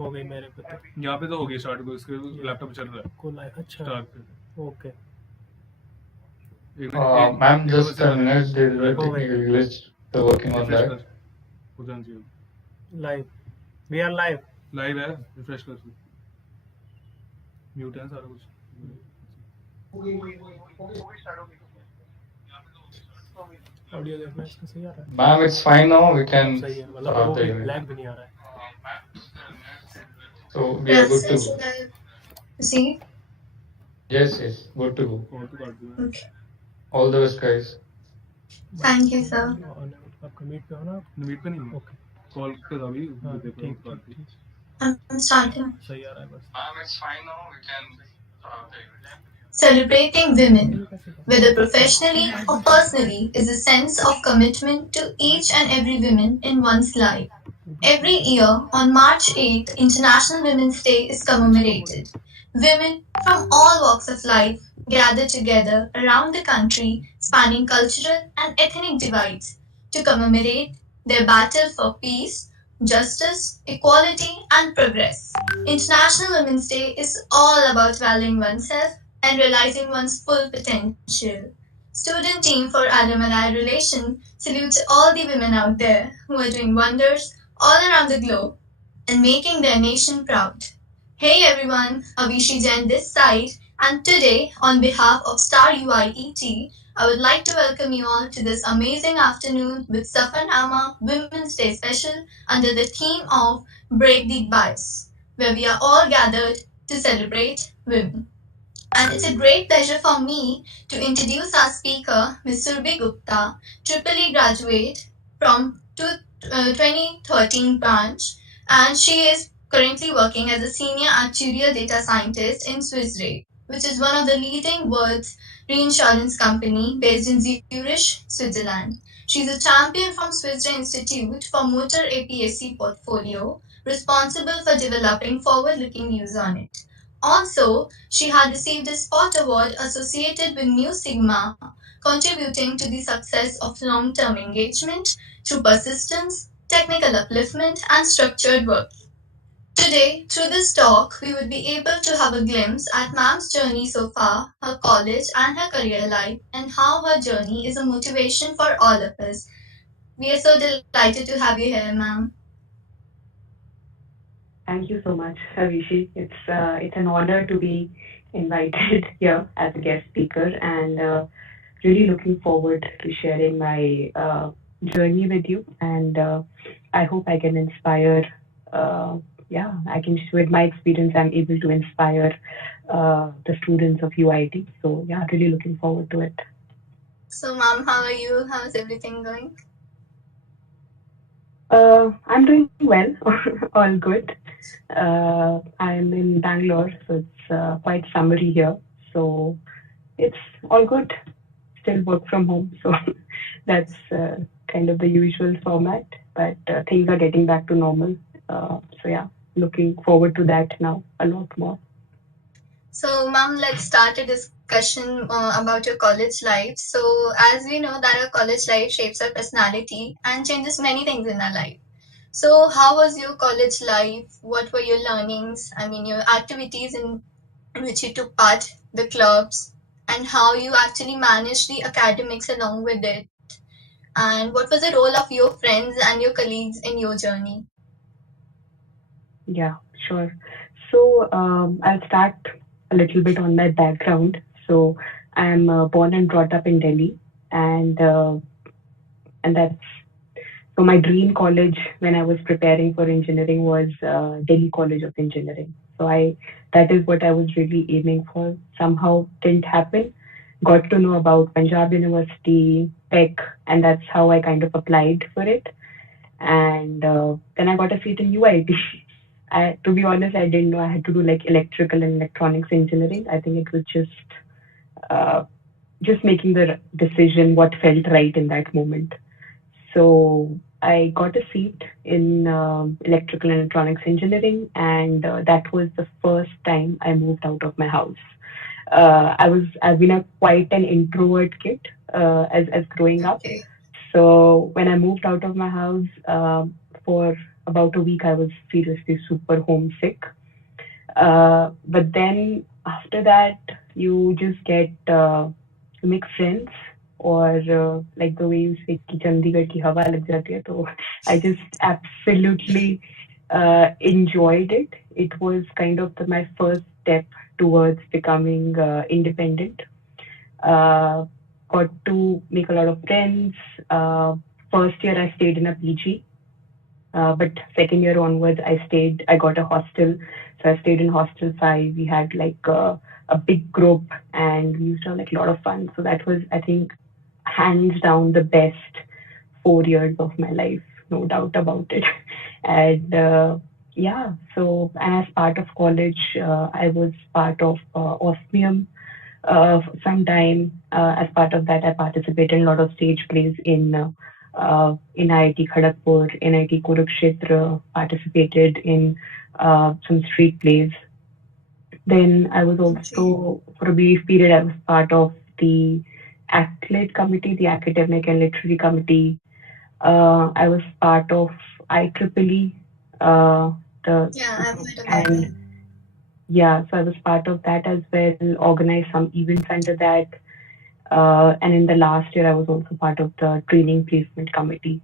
हो गई मेरे पे तो यहाँ पे तो हो गई स्टार्ट को, इसके लैपटॉप चल रहा है को अच्छा स्टार्ट पे। Okay Ma'am, just a minute. There is a Go away. technical glitch. So working on refresh that. कर, हो जाना चाहिए। Live we are live live है, रिफ्रेश कर, म्यूट है सारा कुछ। ऑडियो देखना इसका सही आ रहा है Ma'am, it's fine now. We can सही है मतलब start वो the भी event. लैग भी नहीं आ रहा है So we are good to go. See? Yes, good to go. Call तो काट दूंगा। Okay. All the best, guys. Thank you, sir. आपका मीट पे हो ना मीट पे नहीं हूँ, ओके कॉल पे था अभी। हाँ देखो, ठीक काट दी। ठीक I'm starting. सही आ रहा है बस Ma'am, it's fine now. We can start the event. Celebrating women, whether professionally or personally, is a sense of commitment to each and every woman in one's life. Every year, on March 8th, International Women's Day is commemorated. Women from all walks of life gather together around the country, spanning cultural and ethnic divides, to commemorate their battle for peace, justice, equality, and progress. International Women's Day is all about valuing oneself and realizing one's full potential. Student team for Alumni Relation salutes all the women out there who are doing wonders all around the globe and making their nation proud. Hey everyone, Avishi Jain this side, and today, on behalf of Star Uiet, I would like to welcome you all to this amazing afternoon with Safarnama Women's Day special under the theme of Break the Bias, where we are all gathered to celebrate women. And it's a great pleasure for me to introduce our speaker, Ms. Surbi Gupta, Triple E graduate from 2013 branch, and she is currently working as a senior actuarial data scientist in Swiss Re, which is one of the leading world's reinsurance company based in Zurich, Switzerland. She's a champion from Swiss Re Institute for Motor APAC portfolio, responsible for developing forward-looking views on it. Also, she had received a Spot Award associated with Mu Sigma, contributing to the success of long-term engagement through persistence, technical upliftment, and structured work. Today, through this talk, we would be able to have a glimpse at Ma'am's journey so far, her college and her career life, and how her journey is a motivation for all of us. We are so delighted to have you here, Ma'am. Thank you so much, Avishi. It's an honor to be invited here as a guest speaker, and really looking forward to sharing my journey with you. And I hope I can inspire. With my experience, I'm able to inspire the students of UIT. So yeah, really looking forward to it. So, Ma'am, how are you? How's everything going? I'm doing well, all good. I'm in Bangalore, so it's quite summery here. So it's all good. Still work from home, so that's kind of the usual format. But things are getting back to normal. So yeah, looking forward to that now a lot more. So, Ma'am, let's start a discussion about your college life. So, as we know that our college life shapes our personality and changes many things in our life. So, how was your college life? What were your learnings? I mean, your activities in which you took part, the clubs, and how you actually managed the academics along with it. And what was the role of your friends and your colleagues in your journey? Yeah, sure. So I'll start a little bit on my background. So I'm born and brought up in Delhi, and that's so my dream college when I was preparing for engineering was Delhi College of Engineering. So that is what I was really aiming for. Somehow didn't happen. Got to know about Punjab University, Tech, and that's how I kind of applied for it. And then I got a seat in UIT. To be honest, I didn't know I had to do like electrical and electronics engineering. I think it was just making the decision what felt right in that moment. So I got a seat in electrical and electronics engineering, and that was the first time I moved out of my house. I've been quite an introvert kid as growing up. Okay. So when I moved out of my house for about a week, I was seriously super homesick. But then after that, you just get to make friends, or like the way you say कि चंडीगढ़ की हवा लग जाती है. So I just absolutely enjoyed it. It was kind of my first step towards becoming independent. Got to make a lot of friends. First year I stayed in a PG, but second year onwards I got a hostel. So I stayed in hostel 5. We had like a big group and we used to have like a lot of fun. So that was, I think, hands down the best 4 years of my life, no doubt about it. And yeah, so, and as part of college, I was part of Osmium for some time. As part of that, I participated in a lot of stage plays in IIT Kharagpur, NIT Kurukshetra, participated in some street plays. Then I was also, for a brief period, I was part of the ACLED committee, the Academic and Literary Committee. I was part of IEEE, Yeah, I've heard about and that. yeah, so I was part of that as well, organized some events under that. And in the last year, I was also part of the training placement committee.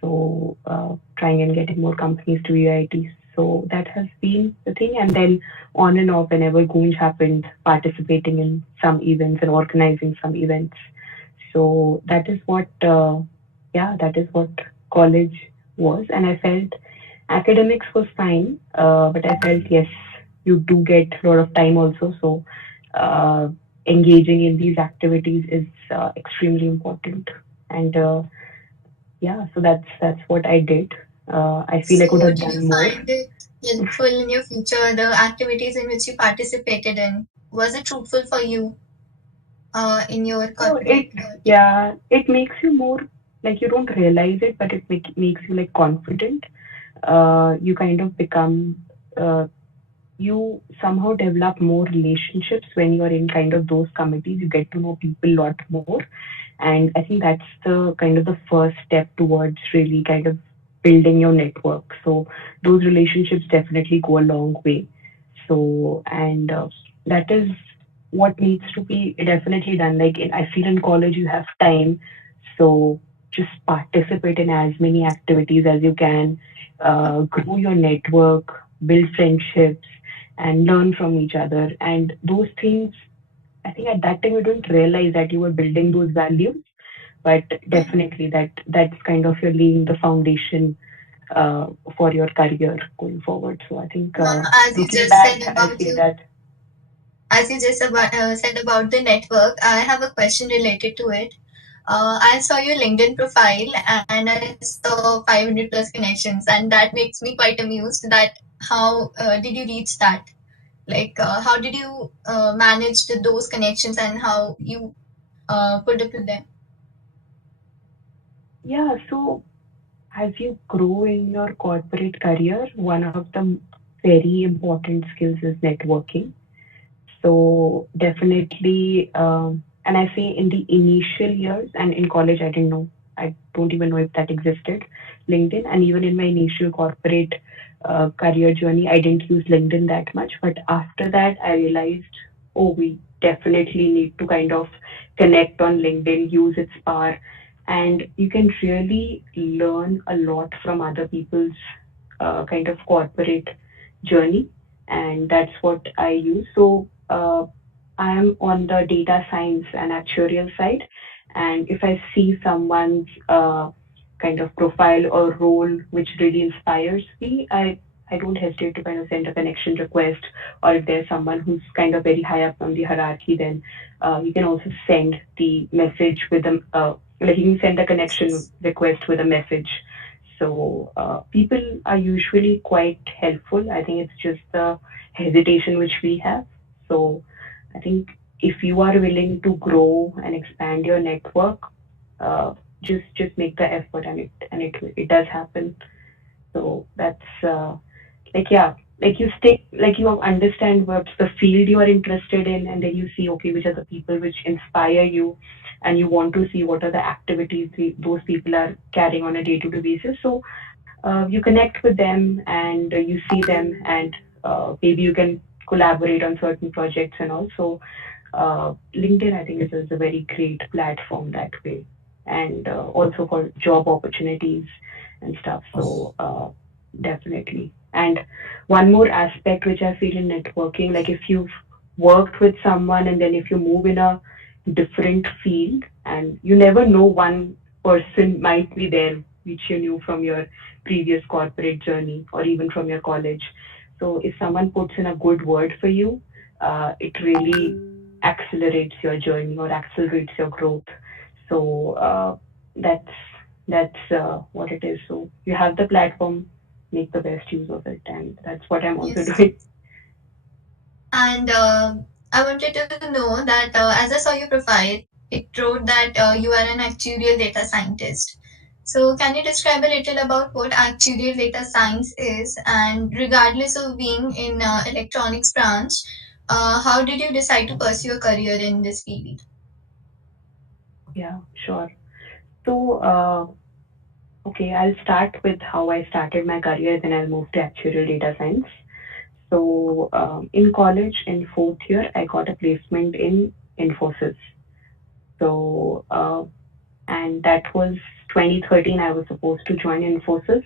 So trying and getting more companies to UIT. So that has been the thing. And then on and off, whenever Goonj happened, participating in some events and organizing some events. So that is what, that is what college was. And I felt academics was fine, but I felt, yes, you do get a lot of time also. So engaging in these activities is extremely important. And yeah, so that's what I did. I feel I could So have did you done more. find it helpful in your future, the activities in which you participated in? Was it fruitful for you in your So corporate? it makes you more, like, you don't realize it, but it makes you like confident. You kind of become, you somehow develop more relationships when you're in kind of those committees. You get to know people a lot more. And I think that's the kind of the first step towards really kind of building your network. So those relationships definitely go a long way. So, and that is what needs to be definitely done. Like, I feel in college you have time. So just participate in as many activities as you can, grow your network, build friendships, and learn from each other. And those things, I think at that time you don't realize that you were building those values, but definitely that's kind of you're laying the foundation for your career going forward. So I think As you looking just back, said I about say that. as you just said about the network, I have a question related to it. I saw your LinkedIn profile and I saw 500 plus connections, and that makes me quite amused. That how did you reach that? Like, how did you manage those connections and how you put up with them? Yeah, so as you grow in your corporate career, one of the very important skills is networking. So definitely, and I say in the initial years and in college, I didn't know. I don't even know if that existed, LinkedIn. And even in my initial corporate career journey, I didn't use LinkedIn that much. But after that, I realized, oh, we definitely need to kind of connect on LinkedIn, use its power. And you can really learn a lot from other people's kind of corporate journey. And that's what I use. So I am on the data science and actuarial side. And if I see someone's kind of profile or role which really inspires me, I don't hesitate to kind of send a connection request. Or if there's someone who's kind of very high up on the hierarchy, then you can also send the message with a, like you can send a connection request with a message. So people are usually quite helpful. I think it's just the hesitation which we have. So I think if you are willing to grow and expand your network, just make the effort, and it does happen. So that's like, yeah, like you stick, like you understand what's the field you are interested in, and then you see, okay, which are the people which inspire you, and you want to see what are the activities those people are carrying on a day-to-day basis. So you connect with them and you see them, and maybe you can collaborate on certain projects and also. LinkedIn, I think, is a very great platform that way, and also for job opportunities and stuff. So definitely. And one more aspect which I feel in networking, like if you've worked with someone and then if you move in a different field, and you never know, one person might be there which you knew from your previous corporate journey or even from your college. So if someone puts in a good word for you, it really accelerates your journey or accelerates your growth. So that's what it is. So you have the platform, make the best use of it, and that's what I'm also Yes. doing. And I wanted to know that as I saw your profile, it wrote that you are an actuarial data scientist. So can you describe a little about what actuarial data science is? And regardless of being in electronics branch, how did you decide to pursue a career in this field? Yeah, sure. So okay, I'll start with how I started my career, then I'll move to actuarial data science. So in college, in fourth year, I got a placement in Infosys. So and that was 2013. I was supposed to join Infosys,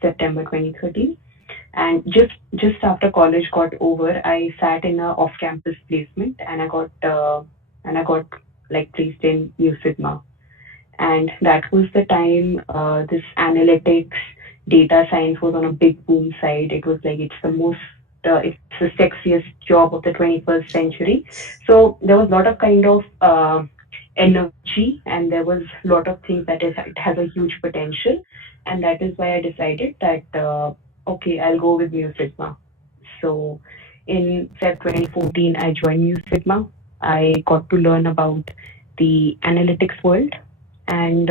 September 2013. And just after college got over, I sat in a off-campus placement, and I got like placed in New Sigma. And that was the time this analytics, data science was on a big boom side. It was like it's the sexiest job of the 21st century. So there was a lot of kind of energy, and there was a lot of things that it has a huge potential, and that is why I decided that okay, I'll go with Mu Sigma. So in Feb 2014, I joined Mu Sigma. I got to learn about the analytics world, and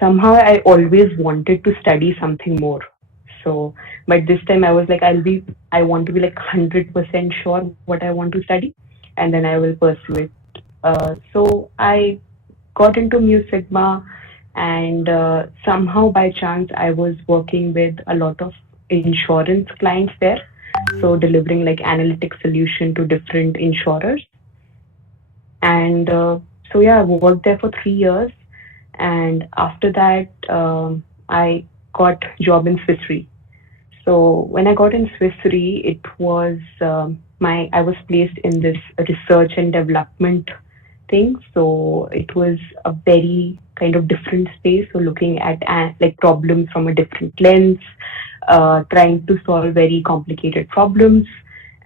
somehow I always wanted to study something more. So, but this time I was like, I want to be like 100% sure what I want to study, and then I will pursue it. So I got into Mu Sigma, and somehow by chance I was working with a lot of insurance clients there. So delivering like analytic solution to different insurers. And so yeah, I worked there for 3 years, and after that I got job in Swiss Re. So when I got in Swiss Re, it was I was placed in this research and development thing. So it was a very kind of different space. So looking at like problems from a different lens, trying to solve very complicated problems,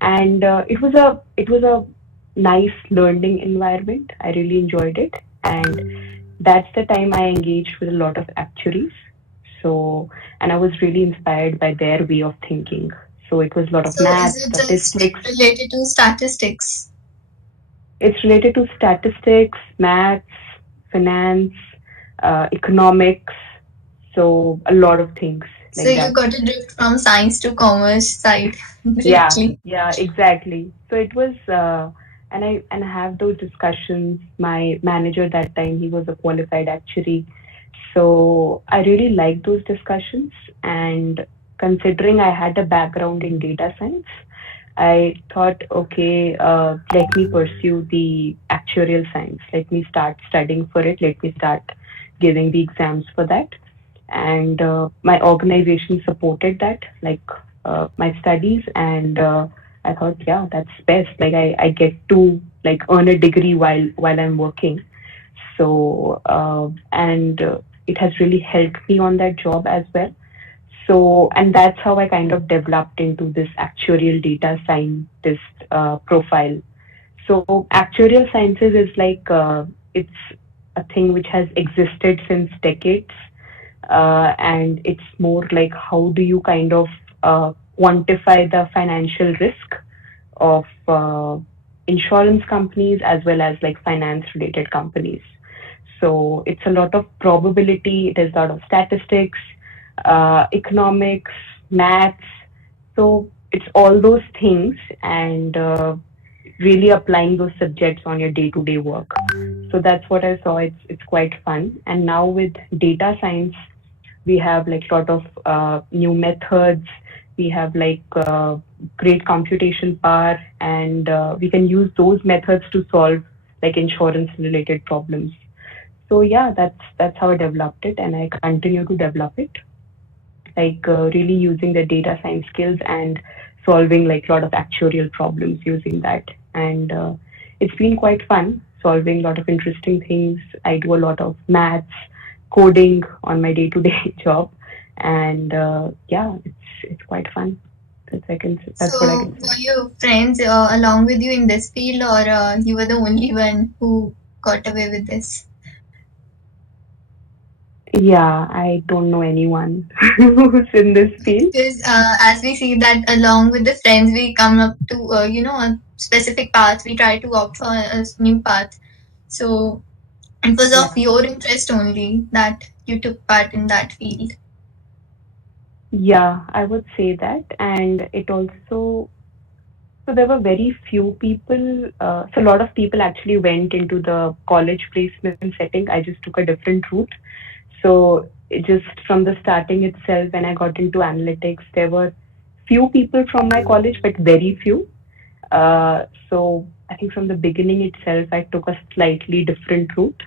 and it was a nice learning environment. I really enjoyed it, and that's the time I engaged with a lot of actuaries. So, and I was really inspired by their way of thinking. So it was a lot of So math, is it just statistics. related to statistics? It's related to statistics, maths, finance, economics. So a lot of things So like you that. got a drift from science to commerce side Yeah, directly. yeah, exactly. So it was, and I have those discussions. My manager that time, he was a qualified actuary. So I really liked those discussions. And considering I had a background in data science, I thought, okay, let me pursue the actuarial science. Let me start studying for it. Let me start giving the exams for that. And my organization supported that, like my studies. And I thought, yeah, that's best. Like I get to like earn a degree while I'm working. So and it has really helped me on that job as well. So, and that's how I kind of developed into this actuarial data scientist profile. So, actuarial sciences is like it's a thing which has existed since decades, and it's more like how do you kind of quantify the financial risk of insurance companies as well as like finance related companies. So it's a lot of probability, it is a lot of statistics, economics, maths. So it's all those things, and really applying those subjects on your day-to-day work. So that's what I saw. It's quite fun. And now with data science, we have like lot of new methods. We have like great computation power, and we can use those methods to solve like insurance related problems. So yeah, that's how I developed it, and I continue to develop it. Like really using the data science skills and solving like a lot of actuarial problems using that. And it's been quite fun solving a lot of interesting things. I do a lot of maths, coding on my day-to-day job, and yeah, it's quite fun. That's what I So, can say. were your friends along with you in this field, or you were the only one who got away with this? Yeah, I don't know anyone who's in this field. Because as we see that along with the friends, we come up to a specific path. We try to opt for a new path. So it was Yeah. of your interest only that you took part in that field. Yeah, I would say that. And it also, so there were very few people. So a lot of people actually went into the college placement setting. I just took a different route. So just from the starting itself, when I got into analytics, there were few people from my college, but very few. So I think from the beginning itself, I took a slightly different route,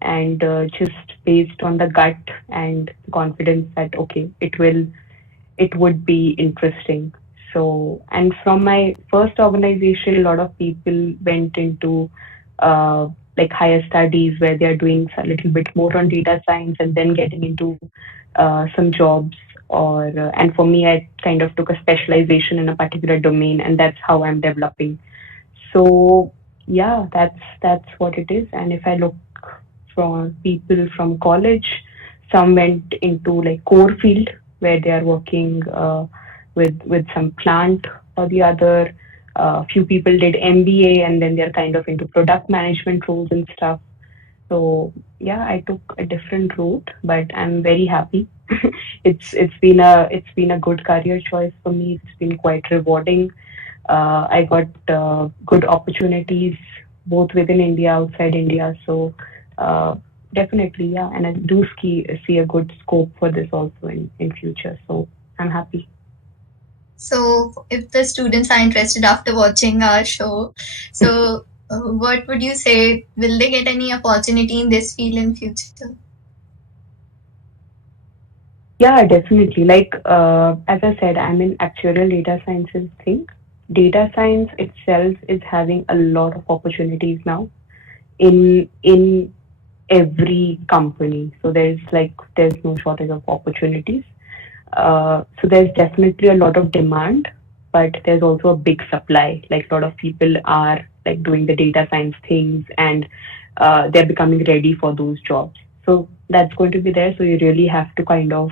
and just based on the gut and confidence that okay, it would be interesting. So, and from my first organization, a lot of people went into like higher studies where they are doing a little bit more on data science and then getting into some jobs. Or and for me, I kind of took a specialization in a particular domain, and that's how I'm developing. So yeah, that's what it is. And if I look from people from college, some went into like core field where they are working with some plant or the other. Few people did MBA and then they're kind of into product management roles and stuff. So yeah, I took a different route, but I'm very happy. It's been a good career choice for me. It's been quite rewarding. I got good opportunities both within India, outside India. So uh, definitely, yeah. And I do see a good scope for this also in future. So I'm happy. So, if the students are interested after watching our show, so what would you say? Will they get any opportunity in this field in future? Yeah, definitely. Like as I said, I'm in actuarial data sciences thing. Data science itself is having a lot of opportunities now in every company. So there's no shortage of opportunities. So there's definitely a lot of demand, but there's also a big supply. Like a lot of people are like doing the data science things, and they're becoming ready for those jobs. So that's going to be there. So you really have to kind of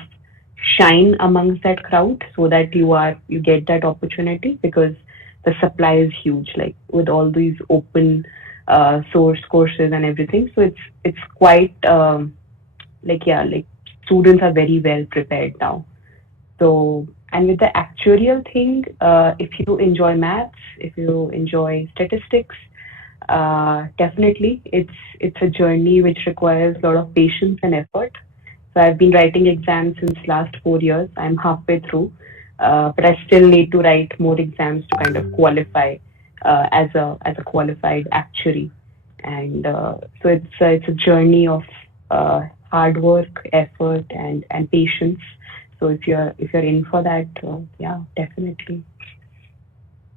shine amongst that crowd so that you get that opportunity, because the supply is huge. Like with all these open source courses and everything. So it's quite like yeah, like students are very well prepared now. So, and with the actuarial thing, if you enjoy maths, if you enjoy statistics, definitely it's a journey which requires a lot of patience and effort. So I've been writing exams since last 4 years. I'm halfway through, but I still need to write more exams to kind of qualify as a qualified actuary. And so it's a journey of hard work, effort, and patience. So if you're in for that, yeah, definitely.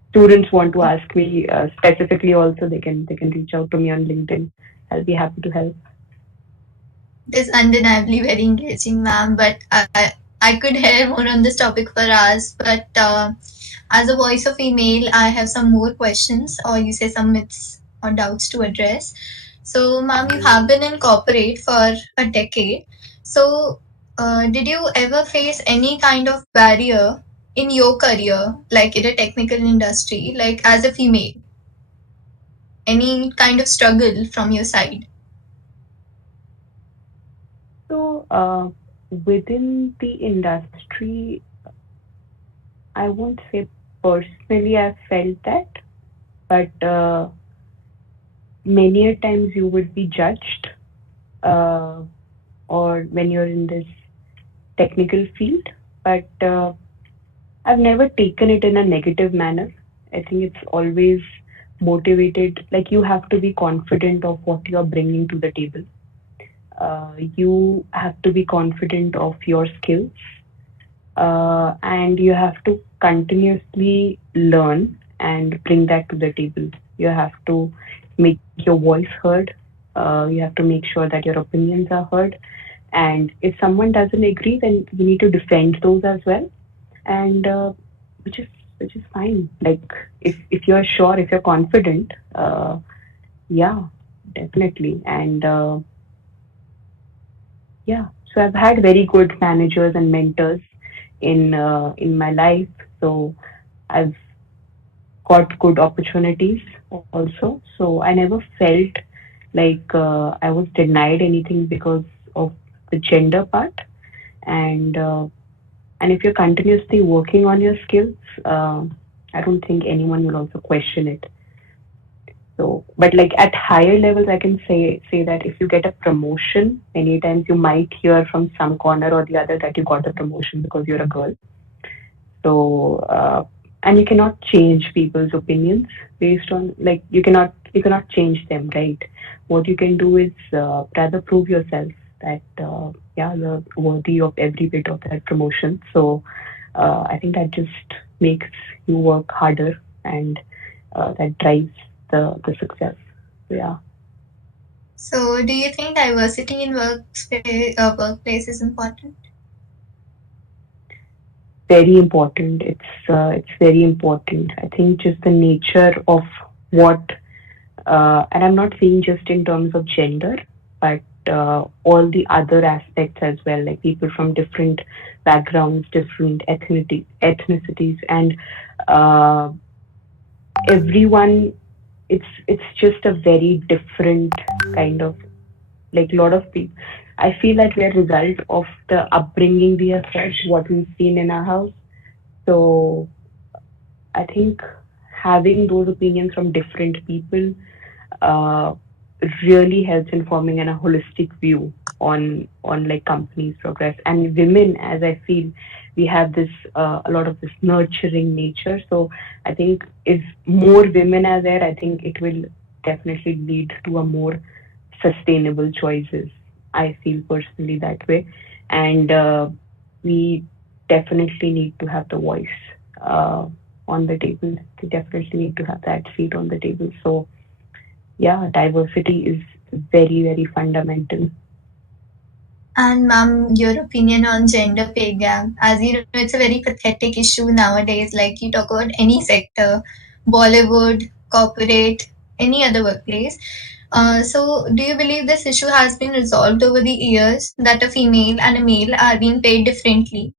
Students want to ask me specifically also, they can reach out to me on LinkedIn. I'll be happy to help. It is undeniably very engaging, ma'am. But I could hear more on this topic for us. But as a voice of female, I have some more questions, or you say some myths or doubts to address. So, ma'am, you have been in corporate for a decade. So, did you ever face any kind of barrier in your career, like in a technical industry, like as a female? Any kind of struggle from your side? So within the industry, I won't say personally I felt that, but many a times you would be judged, uh, or when you're in this technical field, but I've never taken it in a negative manner. I think it's always motivated. Like you have to be confident of what you're bringing to the table. You have to be confident of your skills, and you have to continuously learn and bring that to the table. You have to make your voice heard. You have to make sure that your opinions are heard. And if someone doesn't agree, then you need to defend those as well. And which is fine. Like if you're sure, if you're confident, yeah, definitely. And yeah, so I've had very good managers and mentors in my life. So I've got good opportunities also. So I never felt like I was denied anything because of the gender part. And if you're continuously working on your skills, I don't think anyone will also question it. So, but like at higher levels, I can say that if you get a promotion, many times you might hear from some corner or the other that you got a promotion because you're a girl. So, and you cannot change people's opinions based on, like, you cannot change them, right? What you can do is rather prove yourself that yeah, you're worthy of every bit of that promotion. So I think that just makes you work harder, and that drives the success. So, yeah. So, do you think diversity in workplace is important? Very important. It's very important. I think just the nature of what, and I'm not saying just in terms of gender, but all the other aspects as well, like people from different backgrounds, different ethnicities, and everyone. It's just a very different kind of, like, a lot of people. I feel that we're a result of the upbringing we have had, what we've seen in our house. So I think having those opinions from different people really helps in forming a holistic view on like companies' progress. And women, as I feel, we have this a lot of this nurturing nature. So I think if more women are there, I think it will definitely lead to a more sustainable choices. I feel personally that way, and we definitely need to have the voice on the table. We definitely need to have that seat on the table. So yeah, diversity is very, very fundamental. And ma'am, your opinion on gender pay gap? As you know, it's a very pathetic issue nowadays. Like you talk about any sector, Bollywood, corporate, any other workplace. So, do you believe this issue has been resolved over the years, that a female and a male are being paid differently,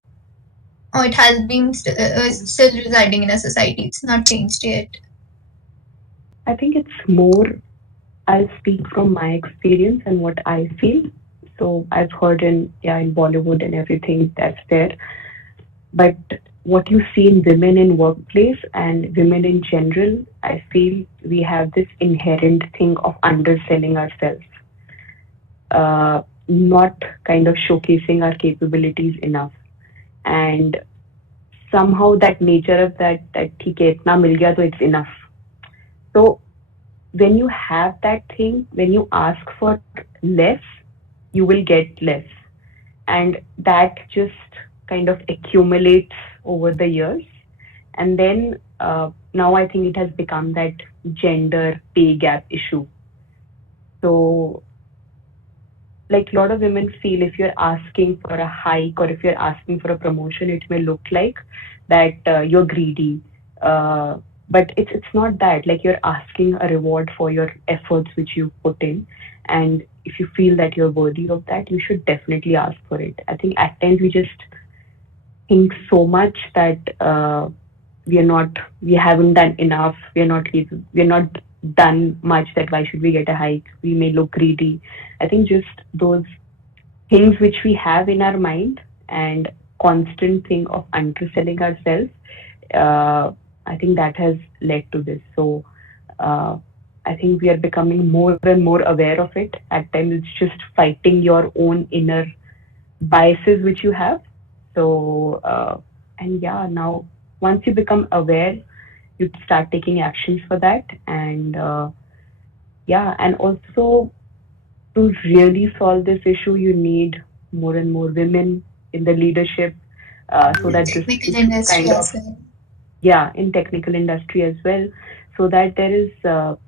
or it has been still residing in a society? It's not changed yet. I think it's more. I'll speak from my experience and what I feel. So I've heard in Bollywood and everything that's there, but what you see in women in workplace and women in general, I feel we have this inherent thing of underselling ourselves, not kind of showcasing our capabilities enough, and somehow that nature of that ठीक है इतना मिल गया तो it's enough. So when you have that thing, when you ask for less, you will get less, and that just kind of accumulates over the years. And then now I think it has become that gender pay gap issue. So like a lot of women feel if you're asking for a hike or if you're asking for a promotion, it may look like that you're greedy. But it's not that. Like you're asking a reward for your efforts which you put in, and if you feel that you're worthy of that, you should definitely ask for it. I think at times we just think so much that we haven't done enough, we're not done much, that why should we get a hike, we may look greedy. I think just those things which we have in our mind and constant thing of underselling ourselves, I think that has led to this. So I think we are becoming more and more aware of it. At times it's just fighting your own inner biases which you have. So and yeah, now once you become aware, you start taking actions for that. And yeah, and also to really solve this issue, you need more and more women in the leadership, so that this Technical issue industry kind of, as well. yeah, in technical industry as well, so that there is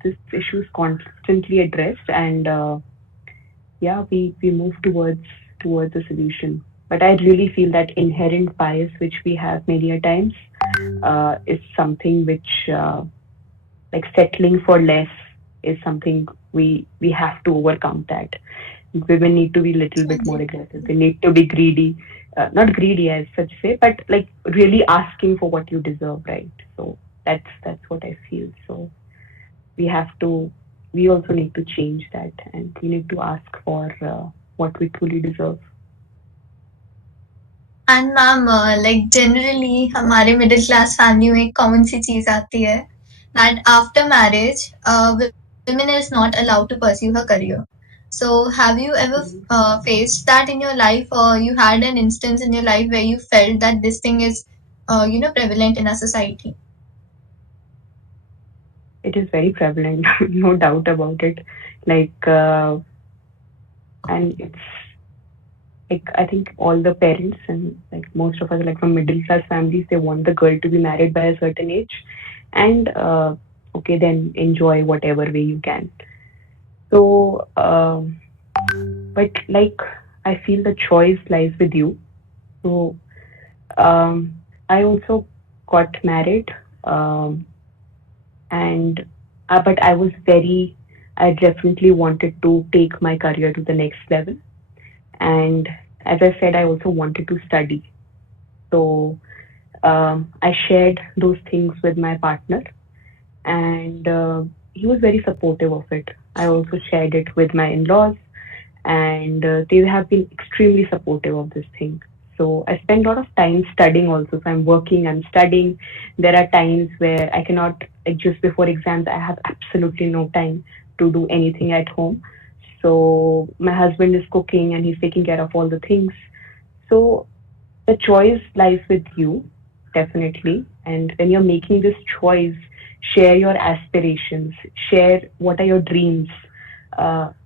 this issue is constantly addressed. And yeah, we move towards a solution. But I really feel that inherent bias which we have many a times is something which, like settling for less, is something we have to overcome. That women need to be a little bit more aggressive. They need to be greedy, not greedy as such say, but like really asking for what you deserve, right? So that's what I feel. So we have to, we also need to change that, and we need to ask for what we truly deserve. And ma'am like generally हमारे middle class family में एक common सी चीज आती है that after marriage women is not allowed to pursue her career. So have you ever faced that in your life, or you had an instance in your life where you felt that this thing is prevalent in our society? It is very prevalent, no doubt about it. Like and it's like, I think all the parents and like most of us, like from middle class families, they want the girl to be married by a certain age, and okay, then enjoy whatever way you can. So but like I feel the choice lies with you. So I also got married, and but I definitely wanted to take my career to the next level. And as I said, I also wanted to study. So I shared those things with my partner, and he was very supportive of it. I also shared it with my in-laws, and they have been extremely supportive of this thing. So I spend a lot of time studying also. So I'm working, I'm studying. There are times where I cannot, like just before exams, I have absolutely no time to do anything at home. So my husband is cooking and he's taking care of all the things. So the choice lies with you, definitely. And when you're making this choice, share your aspirations, share what are your dreams,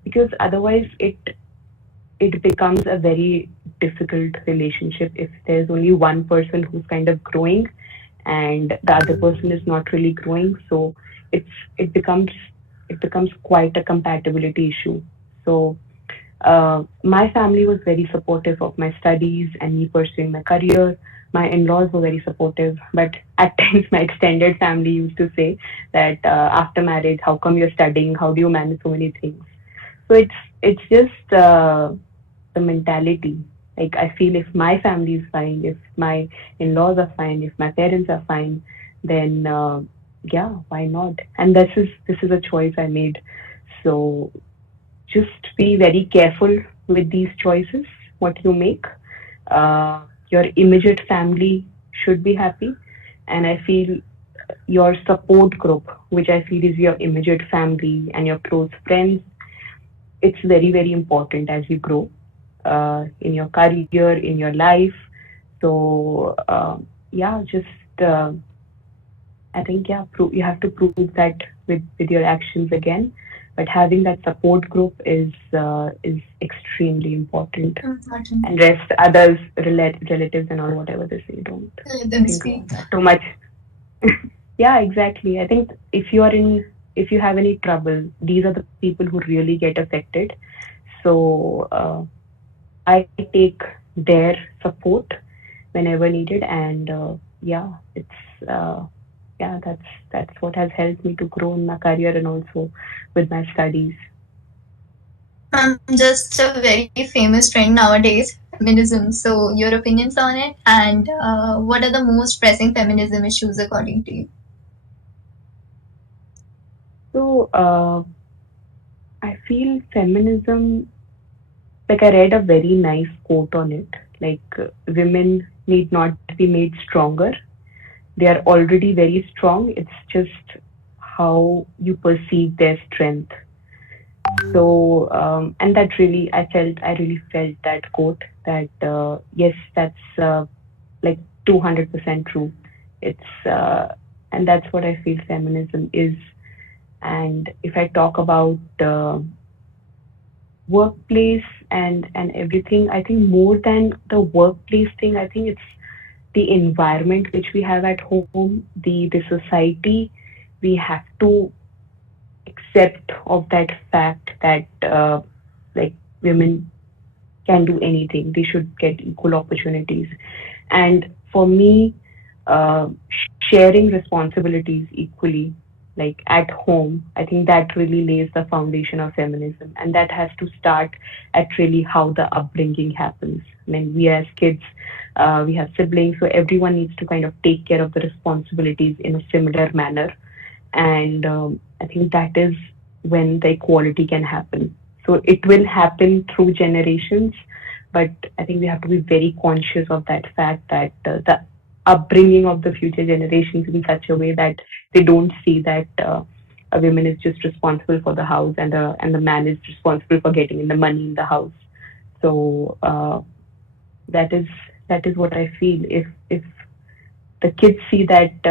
because otherwise it becomes a very difficult relationship if there's only one person who's kind of growing and the other person is not really growing. So it becomes quite a compatibility issue. So my family was very supportive of my studies and me pursuing my career. My in-laws were very supportive, but at times my extended family used to say that after marriage, how come you're studying? How do you manage so many things? So it's just the mentality. Like I feel if my family is fine, if my in-laws are fine, if my parents are fine, then yeah, why not? And this is a choice I made. So just be very careful with these choices, what you make. Your immediate family should be happy, and I feel your support group, which I feel is your immediate family and your close friends, it's very, very important as you grow in your career, in your life. So yeah, just I think you have to prove that with your actions again. But having that support group is extremely important. And rest others, relatives and all, whatever they say, don't Let them speak. too much. Yeah, exactly. I think if you have any trouble, these are the people who really get affected. So I take their support whenever needed, and yeah, it's yeah, that's what has helped me to grow in my career and also with my studies. Just a very famous trend nowadays, feminism. So your opinions on it, and what are the most pressing feminism issues according to you? So I feel feminism, like I read a very nice quote on it, like women need not be made stronger. They are already very strong. It's just how you perceive their strength. So, and that really, I really felt that quote that, yes, that's like 200% true. It's, and that's what I feel feminism is. And if I talk about workplace and everything, I think more than the workplace thing, I think it's the environment which we have at home, the society. We have to accept of that fact that like women can do anything. They should get equal opportunities. And for me, sharing responsibilities equally, like at home, I think that really lays the foundation of feminism. And that has to start at really how the upbringing happens. I mean, we as kids, we have siblings, so everyone needs to kind of take care of the responsibilities in a similar manner. And I think that is when the equality can happen. So it will happen through generations, but I think we have to be very conscious of that fact that the upbringing of the future generations in such a way that they don't see that a woman is just responsible for the house and the man is responsible for getting in the money in the house. So that is what I feel. If the kids see that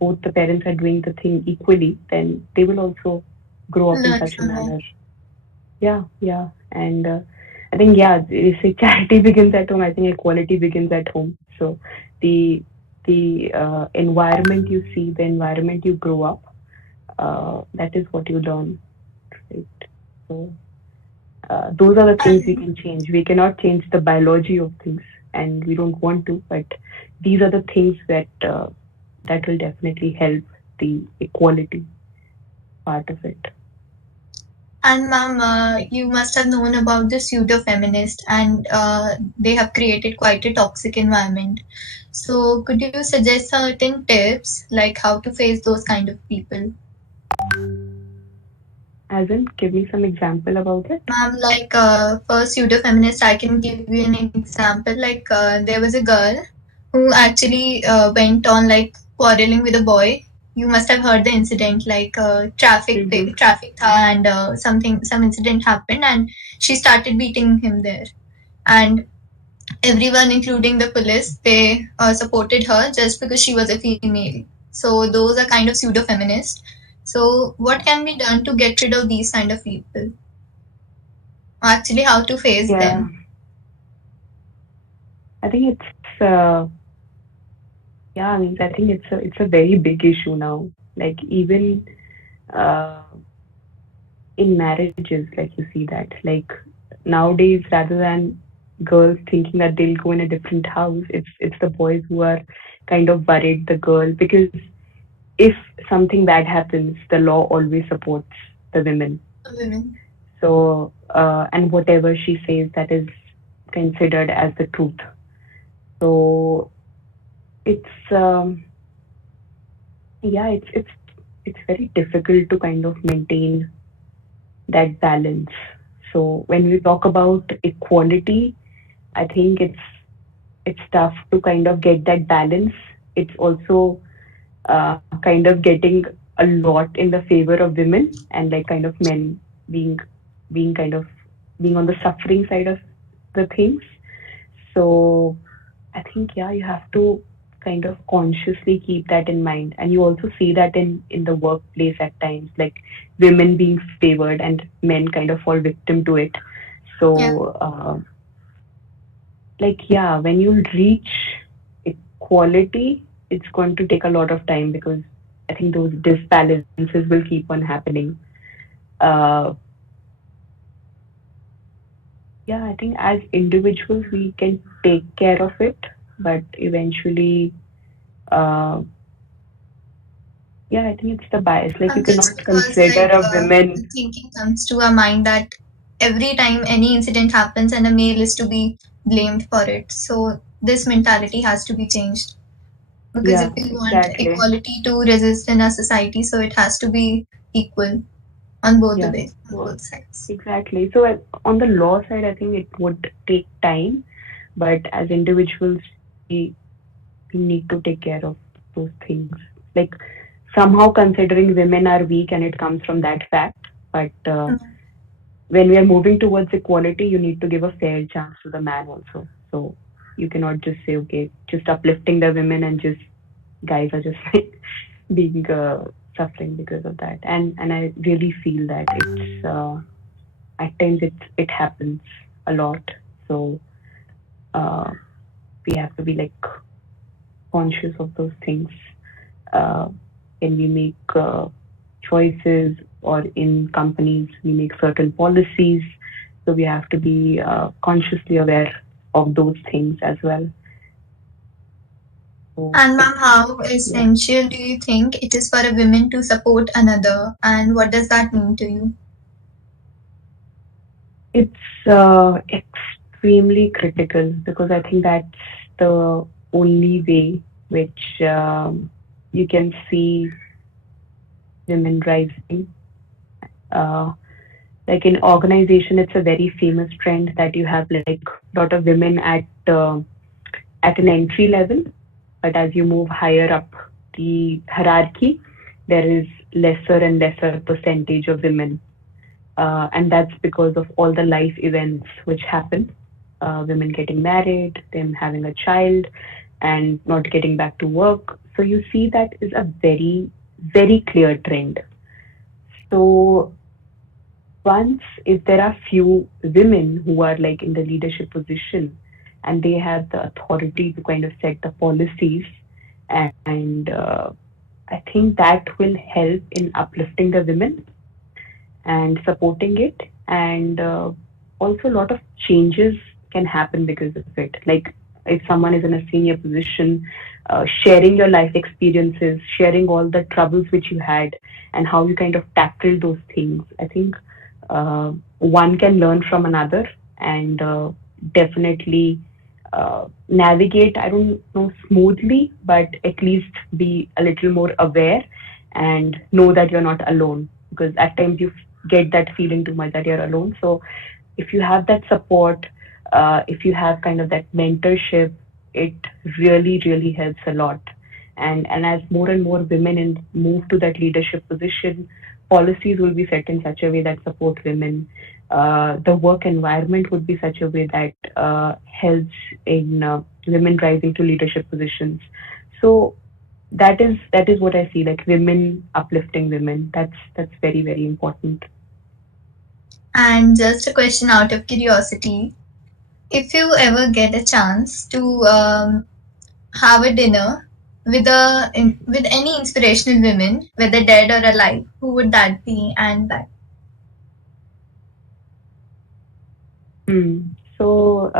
both the parents are doing the thing equally, then they will also grow up in Learn such a from that. manner. Yeah, yeah. And I think, yeah, they say charity begins at home. I think equality begins at home. So the environment you see, the environment you grow up, that is what you learn. Right? So those are the things we And can change. We cannot change the biology of things, and we don't want to. But these are the things that that will definitely help the equality part of it. And ma'am, you must have known about the pseudo feminist, and they have created quite a toxic environment. So, could you suggest certain tips like how to face those kind of people? As in, give me some example about it. Ma'am, like for pseudo feminist, I can give you an example. Like there was a girl who actually went on like quarreling with a boy. You must have heard the incident, like Mm-hmm. traffic tha and some incident happened, and she started beating him there. And everyone, including the police, they supported her just because she was a female. So those are kind of pseudo feminist. So what can be done to get rid of these kind of people? Actually, how to face Yeah, them? I think it's yeah. I mean, I think it's a very big issue now. Like even uh, in marriages, like you see that. Like nowadays, rather than girls thinking that they'll go in a different house, it's the boys who are kind of worried the girl because if something bad happens, the law always supports the women. Women. So, and whatever she says, that is considered as the truth. So it's yeah, it's very difficult to kind of maintain that balance. So when we talk about equality, I think it's tough to kind of get that balance. It's also kind of getting a lot in the favor of women and like kind of men being kind of being on the suffering side of the things. So I think yeah, you have to kind of consciously keep that in mind, and you also see that in the workplace at times, like women being favored and men kind of fall victim to it. Yeah. So like yeah, when you reach equality, it's going to take a lot of time because I think those disbalances will keep on happening. Uh, yeah, I think as individuals we can take care of it, but eventually, uh, yeah, I think it's the bias. Like you That's cannot because consider like a women. the thinking comes to our mind that every time any incident happens and a male is to be blamed for it. So this mentality has to be changed. Because if Yeah, we want exactly. equality to resist in our society, so it has to be equal on both the Yeah, ways, on well, both sides. exactly. So on the law side, I think it would take time, but as individuals, we, we need to take care of those things. Like somehow considering women are weak, and it comes from that fact. But when we are moving towards equality, you need to give a fair chance to the man also. So you cannot just say, okay, just uplifting the women and just guys are just like being suffering because of that. And I really feel that it's at times it happens a lot. So uh, we have to be like conscious of those things. Uh, when we make choices or in companies we make certain policies, so we have to be consciously aware of those things as well. So And ma'am, how essential do you think it is for a woman to support another, and what does that mean to you? it's extremely critical because I think that's the only way which you can see women rising. Uh, like in organization, it's a very famous trend that you have like a lot of women at an entry level, but as you move higher up the hierarchy, there is lesser and lesser percentage of women, and that's because of all the life events which happen. Women getting married, them having a child, and not getting back to work. So you see that is a very, very clear trend. So once if there are few women who are like in the leadership position and they have the authority to kind of set the policies, and I think that will help in uplifting the women and supporting it, and also a lot of changes can happen because of it. Like if someone is in a senior position, sharing your life experiences, sharing all the troubles which you had and how you kind of tackled those things, I think one can learn from another, and definitely navigate, I don't know, smoothly, but at least be a little more aware and know that you're not alone, because at times you get that feeling too much that you're alone. So if you have that support, if you have kind of that mentorship, it really, really helps a lot. And as more and more women move to that leadership position, policies will be set in such a way that support women. The work environment would be such a way that helps in women rising to leadership positions. So that is what I see, like women uplifting women. That's very, very important. And just a question out of curiosity, if you ever get a chance to have a dinner with any inspirational women, whether dead or alive, who would that be and why? So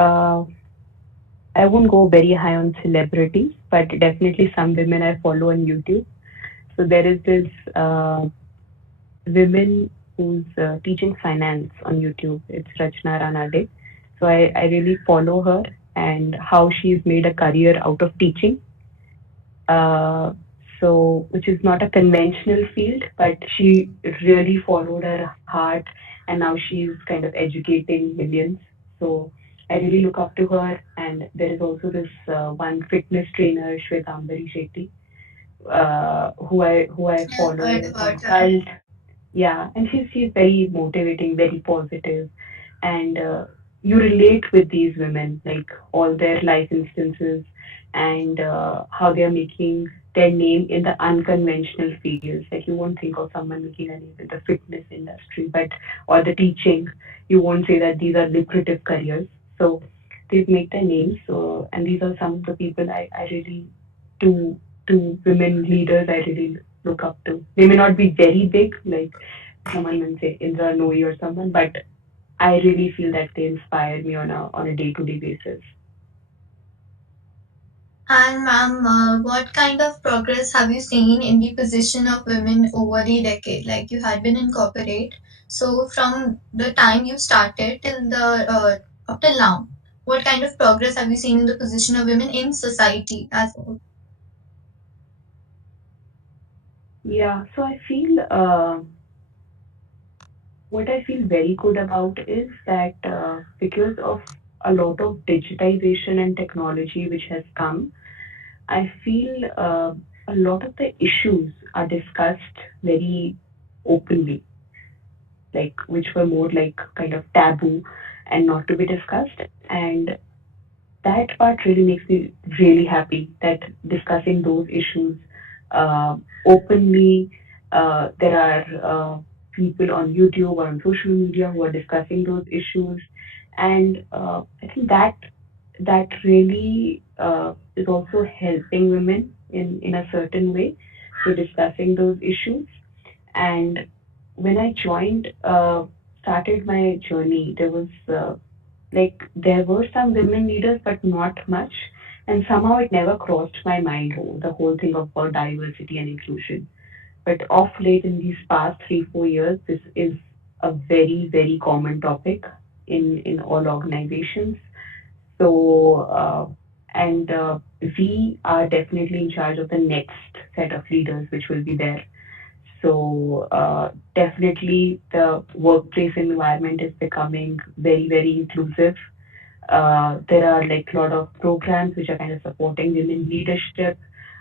I won't go very high on celebrities, but definitely some women I follow on YouTube. So there is this women who's teaching finance on YouTube. It's Rachna Ranade. So I really follow her and how she's made a career out of teaching. Uh, so which is not a conventional field, but she really followed her heart, and now she's kind of educating millions. So I really look up to her. And there is also this one fitness trainer, Shwetambari Shetty, who I Yeah, follow heard on about her. Cult. Yeah, and she's very motivating, very positive, and you relate with these women, like all their life instances, and how they are making their name in the unconventional fields. Like you won't think of someone making a name in the fitness industry, but or the teaching. You won't say that these are lucrative careers. So they've made their names. So and these are some of the people I really do to women leaders I really look up to. They may not be very big, like someone will say Indra Nooyi or someone, but I really feel that they inspire me on a day-to-day basis. And ma'am, what kind of progress have you seen in the position of women over the decade? Like you had been in corporate, so from the time you started till the up till now, what kind of progress have you seen in the position of women in society as a whole? Yeah, so I feel what I feel very good about is that because of a lot of digitization and technology which has come, I feel a lot of the issues are discussed very openly. like which were more like kind of taboo and not to be discussed. And that part really makes me really happy that discussing those issues uh, openly. There are people on YouTube or on social media who are discussing those issues, and I think that really is also helping women in a certain way. So discussing those issues. And when I started my journey, there was like there were some women leaders, but not much. And somehow it never crossed my mind, the whole thing about diversity and inclusion. But of late, in these past 3, 4 years, this is a very, very common topic in all organizations. So, and we are definitely in charge of the next set of leaders, which will be there. So definitely the workplace environment is becoming very, very inclusive. There are like a lot of programs which are kind of supporting women leadership.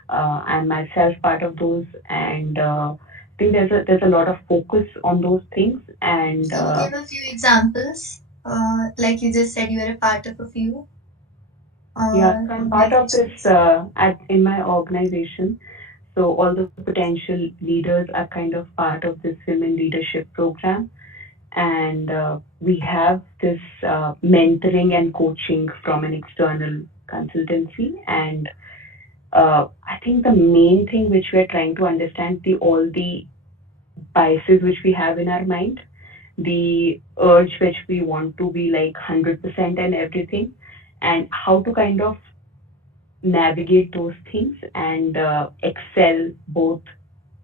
I'm myself part of those, and I think there's a lot of focus on those things. And So give a few examples. Like you just said, you are a part of a few yeah, so I'm part of this organizations. in my organization. So all the potential leaders are kind of part of this women leadership program. And we have this mentoring and coaching from an external consultancy. And I think the main thing which we are trying to understand all the biases which we have in our mind, the urge which we want to be like 100% and everything, and how to kind of navigate those things and excel both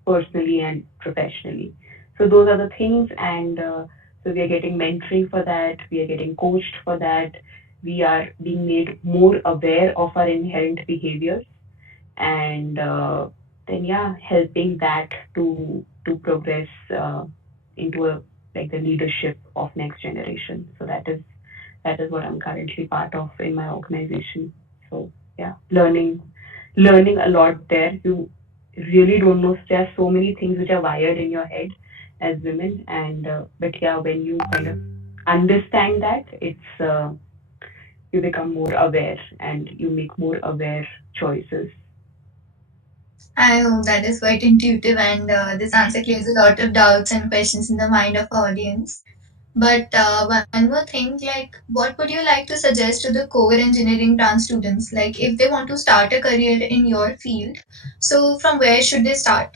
personally and professionally. So those are the things, and so we are getting mentoring for that. We are getting coached for that. We are being made more aware of our inherent behaviors, and then yeah, helping that to progress into a like the leadership of next generation. So that is what I'm currently part of in my organization. So yeah, learning a lot there. You really don't know. There are so many things which are wired in your head as women, and but yeah, when you kind of understand that, it's you become more aware and you make more aware choices. I hope that is quite intuitive, and this answer clears a lot of doubts and questions in the mind of our audience. But one more thing, like, what would you like to suggest to the core engineering trans students? Like, if they want to start a career in your field, so from where should they start?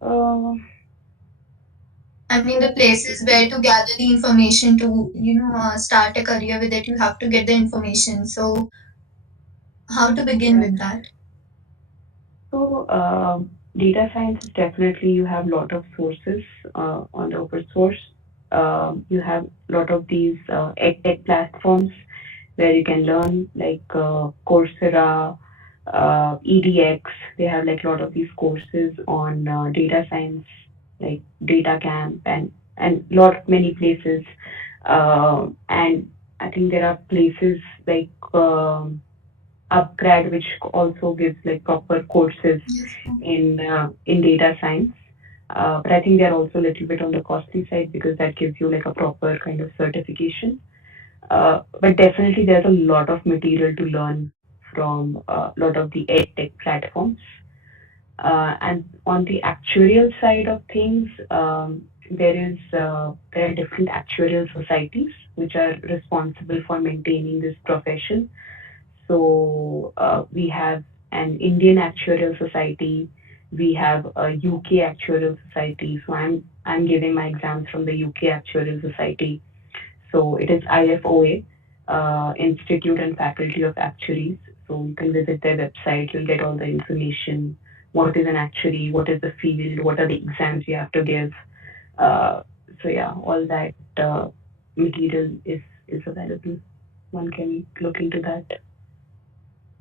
Uh, I mean, the so places where to gather the information to, start a career with it, you have to get the information. So, how to begin yeah. with that? So data science is definitely you have a lot of sources on the open source. You have a lot of these edtech platforms where you can learn like Coursera, EDX. They have like a lot of these courses on data science, like Data Camp and lot many places. And I think there are places like Upgrad, which also gives like proper courses Yes. in data science. But I think they're also a little bit on the costly side because that gives you like a proper kind of certification. But definitely there's a lot of material to learn from a lot of the ed tech platforms. And on the actuarial side of things, there are different actuarial societies which are responsible for maintaining this profession. So we have an Indian Actuarial Society, we have a UK Actuarial Society. So I'm giving my exams from the UK Actuarial Society. So it is IFOA, Institute and Faculty of Actuaries. So you can visit their website. You'll get all the information. What is an actuary? What is the field? What are the exams you have to give? Uh, so yeah, all that material is available. One can look into that.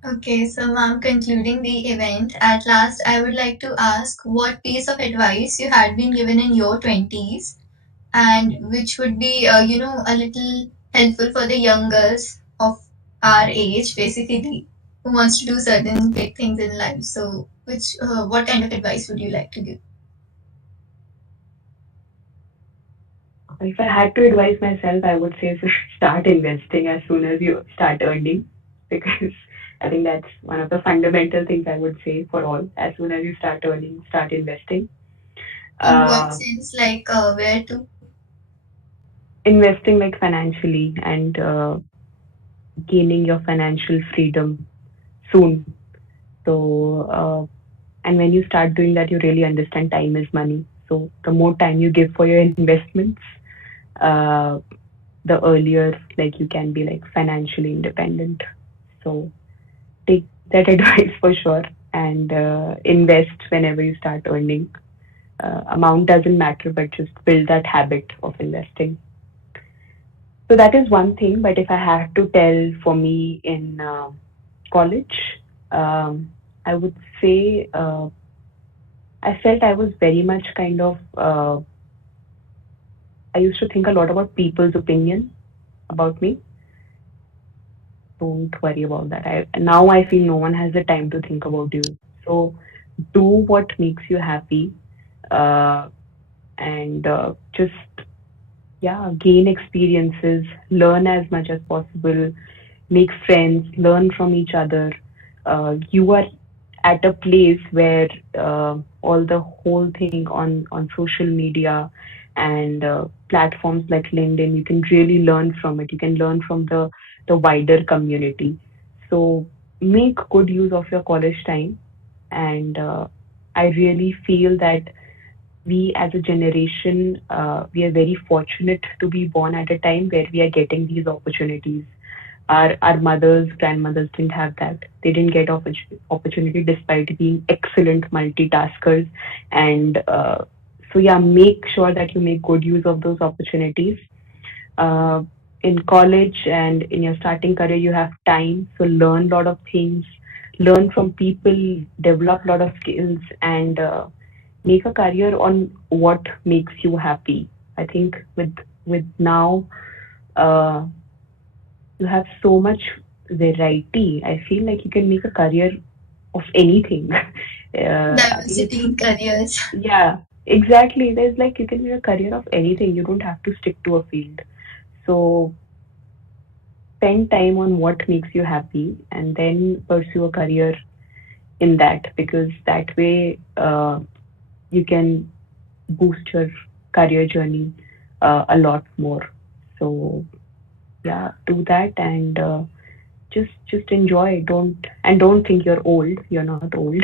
Okay, so ma'am, concluding the event, at last I would like to ask what piece of advice you had been given in your 20s and which would be, a little helpful for the young girls of our age, basically, who wants to do certain big things in life. So, what kind of advice would you like to give? If I had to advise myself, I would say to start investing as soon as you start earning, because I think that's one of the fundamental things I would say for all. As soon as you start earning, start investing. In what Uh, sense? Like where to? Investing like financially and gaining your financial freedom soon. So, and when you start doing that, you really understand time is money. So, the more time you give for your investments, uh, the earlier like you can be like financially independent. So, take that advice for sure and invest whenever you start earning. Amount doesn't matter, but just build that habit of investing. So that is one thing. But if I have to tell for me in college, I would say I felt I was very much kind of, I used to think a lot about people's opinion about me. Don't worry about that. Now I feel no one has the time to think about you. So do what makes you happy, uh, and just yeah, gain experiences, learn as much as possible, make friends, learn from each other. You are at a place where all the whole thing on social media and platforms like LinkedIn, you can really learn from it. You can learn from the wider community. So make good use of your college time, and I really feel that we as a generation, we are very fortunate to be born at a time where we are getting these opportunities. Our mothers, grandmothers didn't have that. They didn't get opportunity despite being excellent multitaskers. And so yeah, make sure that you make good use of those opportunities. Uh, in college and in your starting career, you have time, so learn a lot of things, learn from people, develop a lot of skills, and make a career on what makes you happy. I think with now uh, you have so much variety. I feel like you can make a career of anything. I think Diversity in careers. yeah, exactly. There's like you can make a career of anything. You don't have to stick to a field. So spend time on what makes you happy and then pursue a career in that, because that way you can boost your career journey a lot more. So yeah, do that and just enjoy. Don't think you're old. You're not old.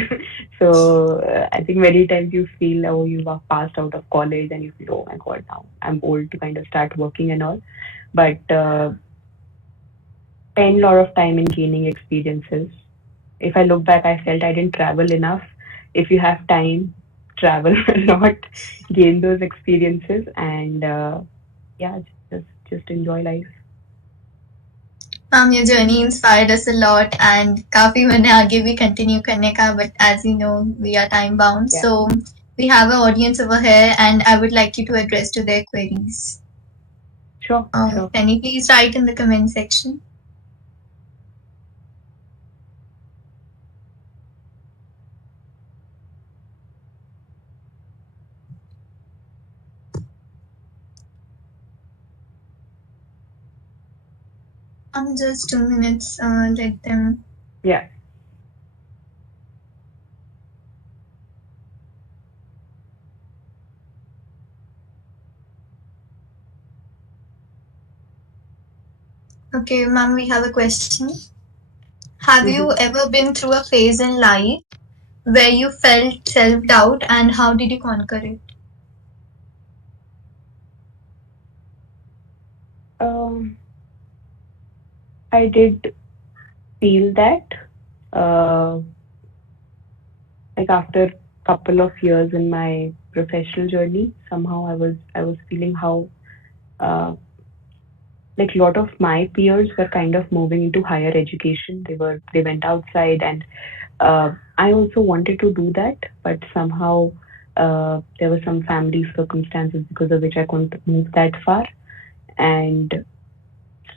So I think many times you feel, oh, you are passed out of college and you feel, oh my god, now I'm old to kind of start working and all. But spend a lot of time in gaining experiences. If I look back, I felt I didn't travel enough. If you have time, travel a lot, gain those experiences, and yeah, just enjoy life. Your journey inspired us a lot and काफी मैंने आगे भी continue करने का, but as you know we are time bound, Yeah. so we have an audience over here and I would like you to address to their queries. Sure. Can you please write in the comment section? Just 2 minutes, let them. Yeah. Okay, ma'am, we have a question. Have you ever been through a phase in life where you felt self-doubt and how did you conquer it? I did feel that uh, like after a couple of years in my professional journey, somehow I was feeling how uh, like a lot of my peers were kind of moving into higher education. They went outside, and I also wanted to do that, but somehow there were some family circumstances because of which I couldn't move that far. And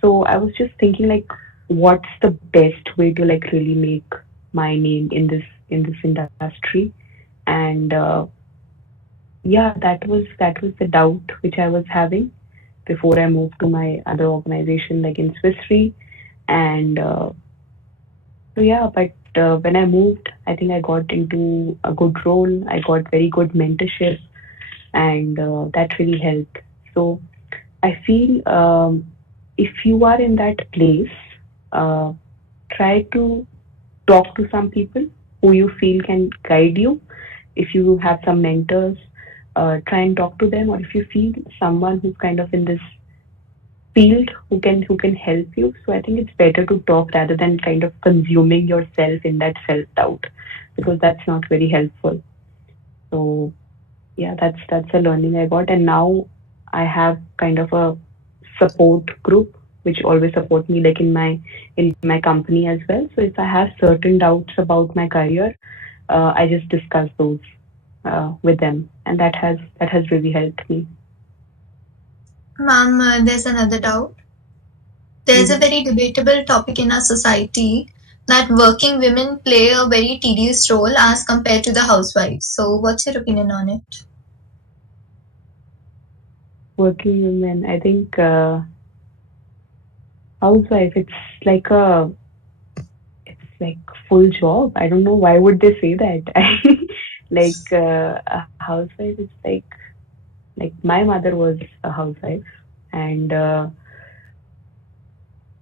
so I was just thinking like, what's the best way to like really make my name in this industry? And yeah, that was the doubt which I was having. before I moved to my other organization, like in Swiss Re. And so yeah, but when I moved, I think I got into a good role. I got very good mentorship, and that really helped. So I feel if you are in that place, uh, try to talk to some people who you feel can guide you. If you have some mentors, try and talk to them. Or if you feel someone who's kind of in this field who can help you. So I think it's better to talk rather than kind of consuming yourself in that self-doubt, because that's not very helpful. So yeah, that's a learning I got. And now I have kind of a support group which always support me, like in my company as well. So if I have certain doubts about my career, I just discuss those with them, and that has really helped me. Ma'am, there's another doubt. There's a very debatable topic in our society that working women play a very tedious role as compared to the housewives. So, what's your opinion on it? Working women, I think housewife, it's like full job. I don't know why would they say that. Like a housewife is like my mother was a housewife, and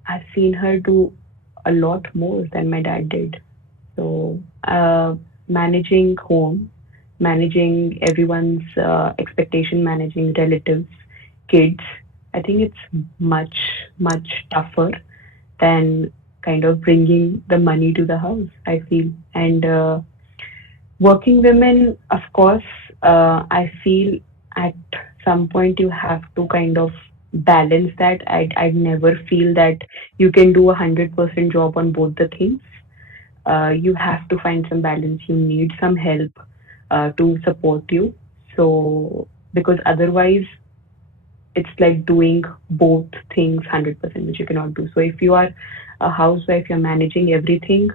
I've seen her do a lot more than my dad did. So managing home, managing everyone's expectation, managing relatives, kids, I think it's much tougher than kind of bringing the money to the house, I feel. And working women, of course, I feel at some point you have to kind of balance that. I'd never feel that you can do 100% job on both the things. You have to find some balance. You need some help to support you. So, because otherwise, it's like doing both things 100%, which you cannot do. So, if you are a housewife, you're managing everything.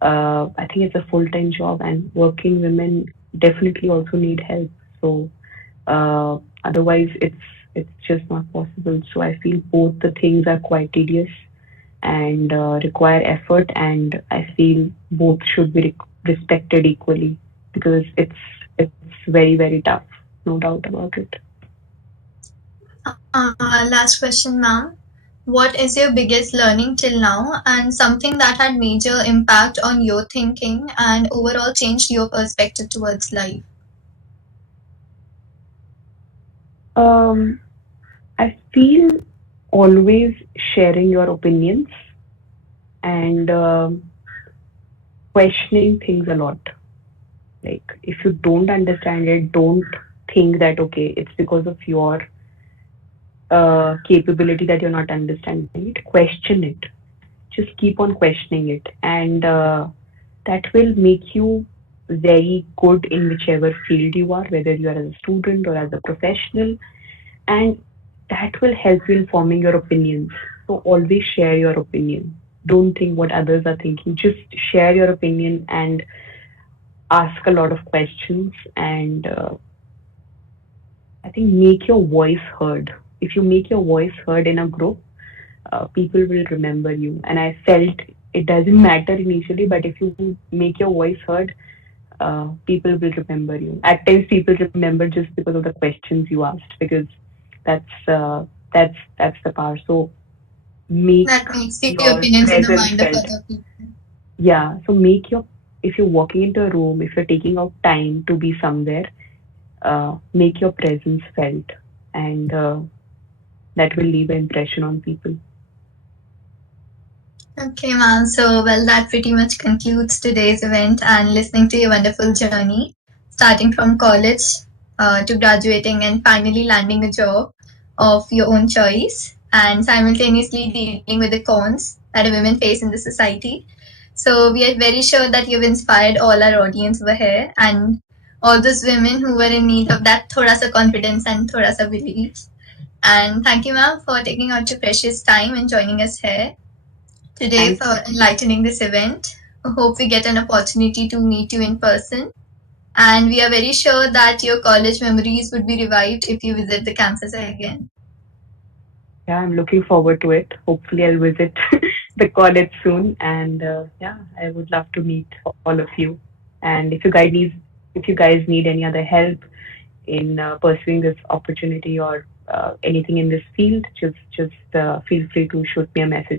I think it's a full-time job, and working women definitely also need help. So, otherwise, it's just not possible. So, I feel both the things are quite tedious and require effort, and I feel both should be respected equally, because it's very, very tough, no doubt about it. Last question, ma'am. What is your biggest learning till now, and something that had major impact on your thinking and overall changed your perspective towards life? I feel always sharing your opinions and questioning things a lot. Like, if you don't understand it, don't think that, okay, it's because of your capability that you're not understanding it. Question it. Just keep on questioning it. And that will make you very good in whichever field you are, whether you are as a student or as a professional. And that will help you in forming your opinions. So always share your opinion. Don't think what others are thinking. Just share your opinion and ask a lot of questions. And I think make your voice heard. If you make your voice heard in a group, people will remember you. And I felt it doesn't matter initially, but if you make your voice heard, people will remember you. At times, people remember just because of the questions you asked, because that's the power. So make That makes the your opinions in the presence mind of felt. other people. Yeah. So if you're walking into a room, if you're taking out time to be somewhere, make your presence felt, and that will leave an impression on people. Okay, ma'am. So, well, that pretty much concludes today's event and listening to your wonderful journey, starting from college to graduating and finally landing a job of your own choice, and simultaneously dealing with the cons that a women face in the society. So, we are very sure that you've inspired all our audience over here and all those women who were in need of that thoda sa confidence and thoda sa belief. And thank you, ma'am, for taking out your precious time and joining us here today Thank for enlightening this event. I hope we get an opportunity to meet you in person. And we are very sure that your college memories would be revived if you visit the campus again. yeah, I'm looking forward to it. Hopefully, I'll visit the college soon, and yeah, I would love to meet all of you. And if you guys need any other help in pursuing this opportunity or anything in this field, just feel free to shoot me a message